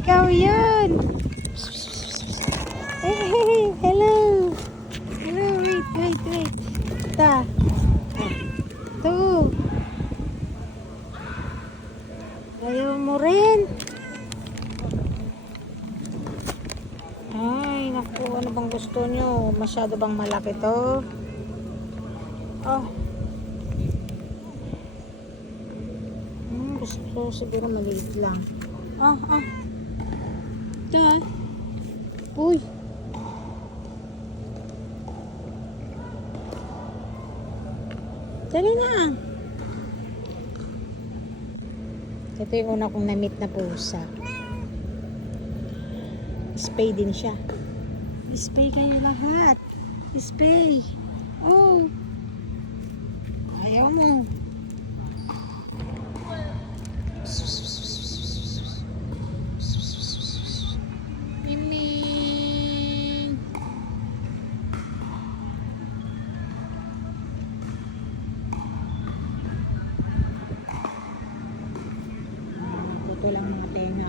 Ikaw yun. Hey, hello. Hello, wait. Ito. Ito. Ayaw mo rin. Ay, naku, ano bang gusto nyo? Masyado bang malaki to? Oh. Gusto siguro maliit lang. Ito ah. Uy. Dali na. Ito yung una kong na-meet na pusa. Spay din siya. Spay kayo lahat. Spay. Oh. Ayaw mo. Mimi. Ito lang mga tenga.